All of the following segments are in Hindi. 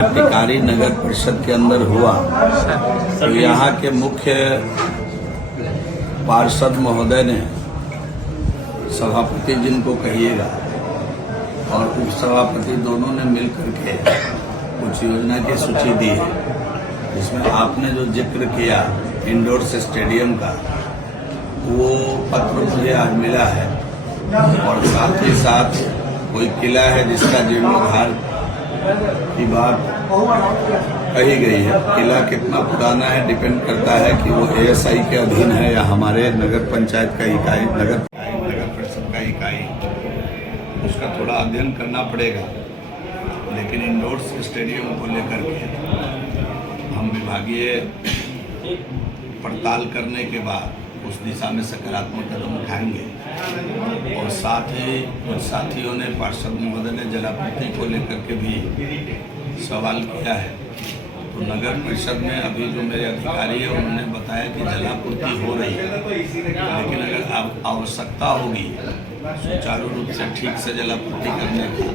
टिकारी नगर परिषद के अंदर हुआ तो यहाँ के मुख्य पार्षद महोदय ने सभापति जिनको कहिएगा और उप सभापति दोनों ने मिल करके कुछ योजना की सूची दी है, जिसमें आपने जो जिक्र किया इंडोर स्टेडियम का, वो पत्र मुझे आज मिला है। और साथ ही साथ कोई किला है जिसका जीर्णोद्धार की बात कही गई है। किला कितना पुराना है डिपेंड करता है कि वो एएसआई के अधीन है या हमारे नगर पंचायत का इकाई, नगर परिषद का इकाई, उसका थोड़ा अध्ययन करना पड़ेगा। लेकिन इंडोर स्टेडियम को लेकर के हम विभागीय पड़ताल करने के बाद उस दिशा में सकारात्मक कदम उठाएंगे। और साथ ही कुछ साथियों ने, पार्षद महोदय ने जलापूर्ति को लेकर के भी सवाल किया है। तो नगर परिषद में अभी जो मेरे अधिकारी है उन्होंने बताया कि जलापूर्ति हो रही है, लेकिन अगर आवश्यकता होगी सुचारू रूप से ठीक से जलापूर्ति करने की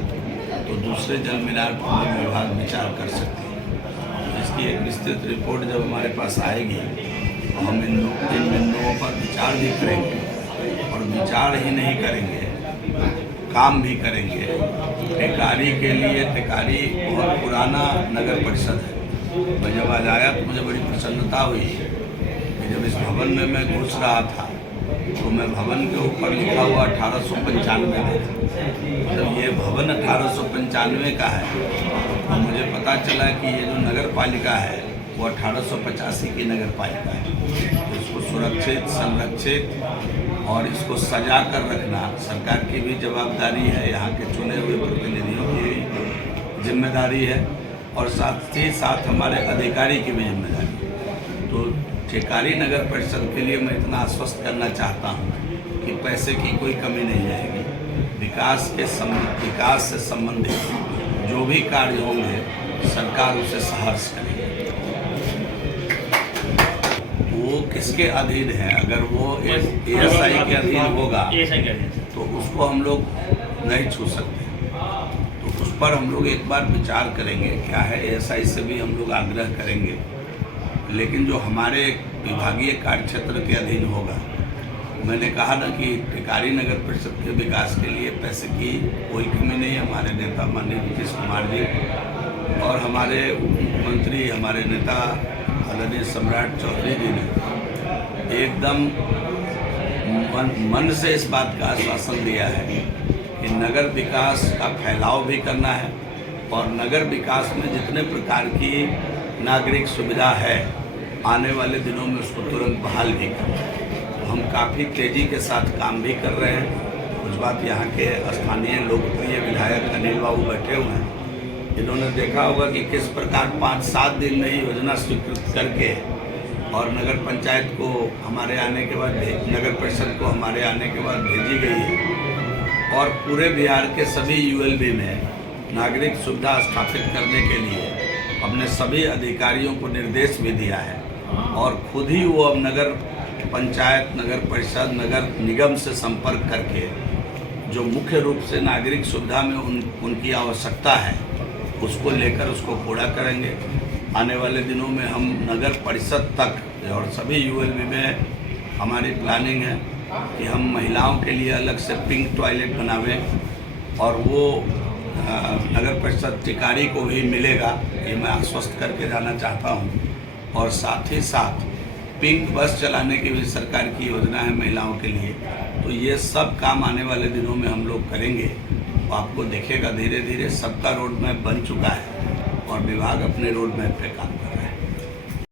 तो दूसरे जल मीनार पर विभाग विचार कर सकते हैं। इसकी एक विस्तृत रिपोर्ट जब हमारे पास आएगी तो हम इन बिंदुओं पर विचार भी करेंगे और विचार ही नहीं करेंगे, काम भी करेंगे। टिकारी के लिए, टिकारी बहुत पुराना नगर परिषद है। मैं जब आज आया तो मुझे बड़ी प्रसन्नता हुई कि जब इस भवन में मैं घुस रहा था तो मैं भवन के ऊपर लिखा हुआ 1895 में, जब ये भवन 1895 का है तो मुझे पता चला कि ये जो नगर पालिका है वो 1885 की नगर पालिका है। इसको सुरक्षित, संरक्षित और इसको सजा कर रखना सरकार की भी जवाबदारी है, यहाँ के चुने हुए प्रतिनिधियों की भी जिम्मेदारी है और साथ ही साथ हमारे अधिकारी की भी जिम्मेदारी है। तो टिकारी नगर परिषद के लिए मैं इतना आश्वस्त करना चाहता हूँ कि पैसे की कोई कमी नहीं आएगी। विकास से संबंधित जो भी कार्य होंगे सरकार उसे सहर्ष करेगी। वो किसके अधीन है? अगर वो एएसआई के अधीन होगा तो उसको हम लोग नहीं छू सकते। तो उस पर हम लोग एक बार विचार करेंगे, क्या है, एएसआई से भी हम लोग आग्रह करेंगे। लेकिन जो हमारे विभागीय कार्य क्षेत्र के अधीन होगा, मैंने कहा ना कि टिकारी नगर परिषद के विकास के लिए पैसे की कोई कमी नहीं है। हमारे नेता माननीय नीतीश कुमार जी और हमारे उप मुख्यमंत्री, हमारे नेता आदरणीय सम्राट चौधरी जी ने एकदम मन से इस बात का आश्वासन दिया है कि नगर विकास का फैलाव भी करना है और नगर विकास में जितने प्रकार की नागरिक सुविधा है आने वाले दिनों में उसको तुरंत बहाल भी करना है। तो हम काफ़ी तेज़ी के साथ काम भी कर रहे हैं। कुछ बात यहाँ के स्थानीय लोकप्रिय विधायक अनिल बाबू बैठे हुए हैं, इन्होंने देखा होगा कि किस प्रकार 5-7 दिन में ही योजना स्वीकृत करके और नगर पंचायत को हमारे आने के बाद, नगर परिषद को हमारे आने के बाद भेजी गई है। और पूरे बिहार के सभी यूएलबी में नागरिक सुविधा स्थापित करने के लिए हमने सभी अधिकारियों को निर्देश भी दिया है और खुद ही वो अब नगर पंचायत, नगर परिषद, नगर निगम से संपर्क करके जो मुख्य रूप से नागरिक सुविधा में उनकी आवश्यकता है उसको लेकर उसको पूरा करेंगे। आने वाले दिनों में हम नगर परिषद तक और सभी यूएलबी में हमारी प्लानिंग है कि हम महिलाओं के लिए अलग से पिंक टॉयलेट बनावें और वो नगर परिषद टिकारी को भी मिलेगा, ये मैं आश्वस्त करके जाना चाहता हूँ। और साथ ही साथ पिंक बस चलाने की भी सरकार की योजना है महिलाओं के लिए। तो ये सब काम आने वाले दिनों में हम लोग करेंगे। आपको दिखेगा धीरे धीरे सबका रोड मैप बन चुका है और विभाग अपने रोड मैप पे काम कर रहा है।